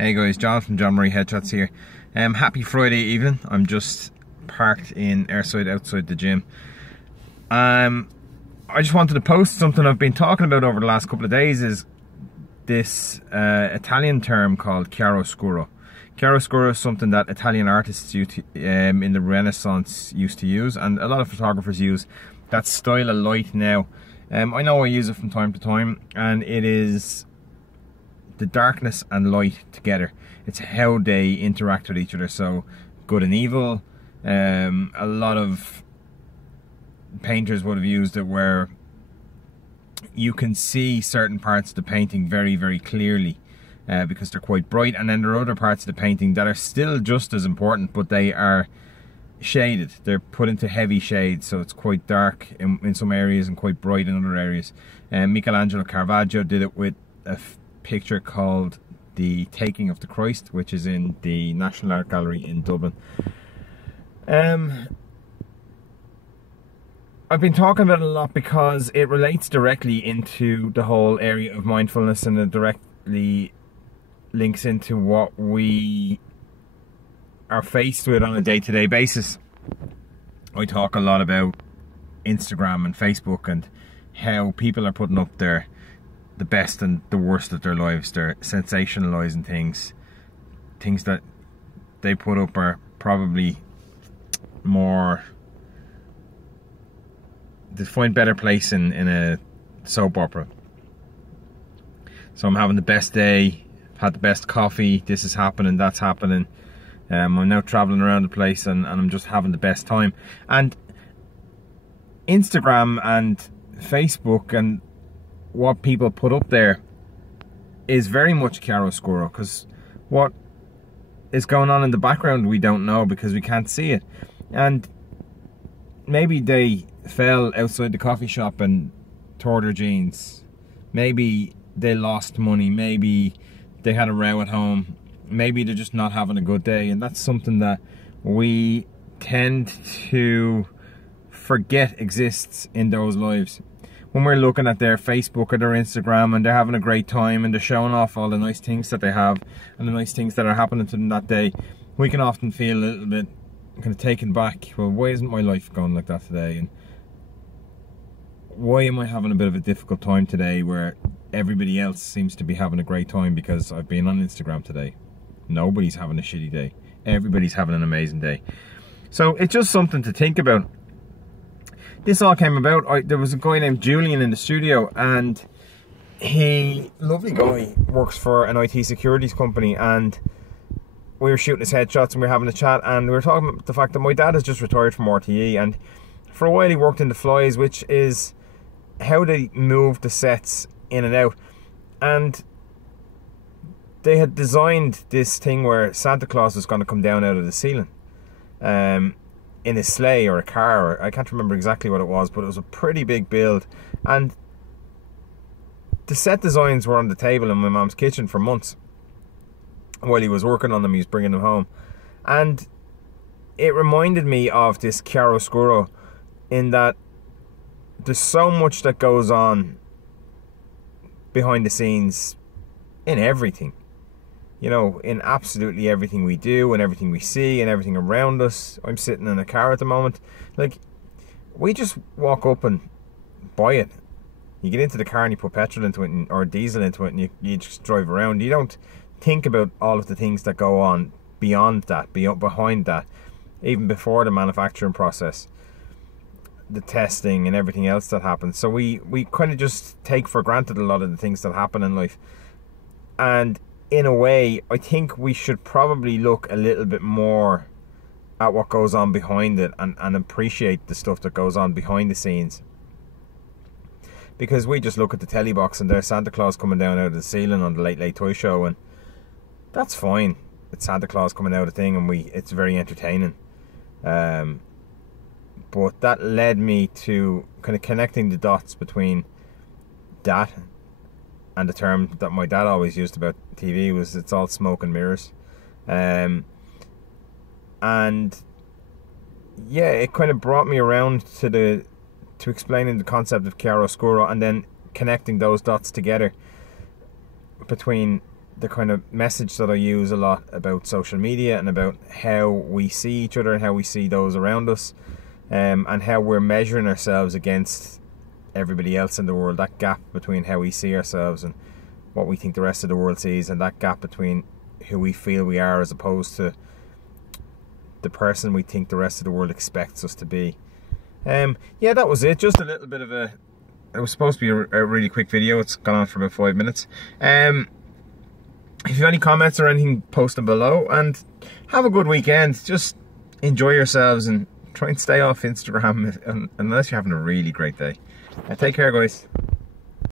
Hey guys, John from John Murray Headshots here. Happy Friday evening. I'm just parked in airside outside the gym. I just wanted to post something I've been talking about over the last couple of days, is this Italian term called chiaroscuro. Chiaroscuro is something that Italian artists in the Renaissance used to use, and a lot of photographers use that style of light now. I know I use it from time to time, and it is the darkness and light together. It's how they interact with each other. So good and evil. A lot of painters would have used it where you can see certain parts of the painting very, very clearly because they're quite bright, and then there are other parts of the painting that are still just as important, but they are shaded. They're put into heavy shades, so it's quite dark in some areas and quite bright in other areas. Michelangelo Caravaggio did it with a picture called The Taking of the Christ, which is in the National Art Gallery in Dublin. I've been talking about it a lot because it relates directly into the whole area of mindfulness, and it directly links into what we are faced with on a day-to-day basis. I talk a lot about Instagram and Facebook and how people are putting up the best and the worst of their lives. They're sensationalizing things that they put up are probably more, they find better place in a soap opera. So I'm having the best day, had the best coffee, this is happening, that's happening. I'm now traveling around the place and I'm just having the best time. And Instagram and Facebook and what people put up there is very much chiaroscuro, because what is going on in the background we don't know because we can't see it. And maybe they fell outside the coffee shop and tore their jeans. Maybe they lost money. Maybe they had a row at home. Maybe they're just not having a good day. And that's something that we tend to forget exists in those lives. When we're looking at their Facebook or their Instagram and they're having a great time and they're showing off all the nice things that they have and the nice things that are happening to them that day, we can often feel a little bit kind of taken back. Well, why isn't my life going like that today? And why am I having a bit of a difficult time today where everybody else seems to be having a great time because I've been on Instagram today? Nobody's having a shitty day. Everybody's having an amazing day. So it's just something to think about. This all came about, there was a guy named Julian in the studio, and he, lovely guy, works for an IT securities company, and we were shooting his headshots and we were having a chat, and we were talking about the fact that my dad has just retired from RTE, and for a while he worked in the flies, which is how they moved the sets in and out. And they had designed this thing where Santa Claus was going to come down out of the ceiling in a sleigh or a car, or I can't remember exactly what it was, but it was a pretty big build. And the set designs were on the table in my mom's kitchen for months. While he was working on them, he was bringing them home. And it reminded me of this chiaroscuro, in that there's so much that goes on behind the scenes in everything. You know, in absolutely everything we do and everything we see and everything around us. I'm sitting in a car at the moment. Like, we just walk up and buy it. You get into the car and you put petrol into it or diesel into it, and you just drive around. You don't think about all of the things that go on beyond that, behind that, even before the manufacturing process, the testing and everything else that happens. So we kind of just take for granted a lot of the things that happen in life. And in a way, I think we should probably look a little bit more at what goes on behind it and appreciate the stuff that goes on behind the scenes. Because we just look at the telly box and there's Santa Claus coming down out of the ceiling on the Late Late Toy Show, and that's fine. It's Santa Claus coming out of the thing, and it's very entertaining. But that led me to kind of connecting the dots between that and the term that my dad always used about TV was, it's all smoke and mirrors. And yeah, it kind of brought me around to explaining the concept of chiaroscuro, and then connecting those dots together between the kind of message that I use a lot about social media and about how we see each other and how we see those around us, and how we're measuring ourselves against everybody else in the world. That gap between how we see ourselves and what we think the rest of the world sees, and that gap between who we feel we are as opposed to the person we think the rest of the world expects us to be. Yeah, that was it. Just a little bit of a... It was supposed to be a really quick video. It's gone on for about 5 minutes. If you have any comments or anything, post them below. And have a good weekend. Just enjoy yourselves and try and stay off Instagram unless you're having a really great day. Take care, guys.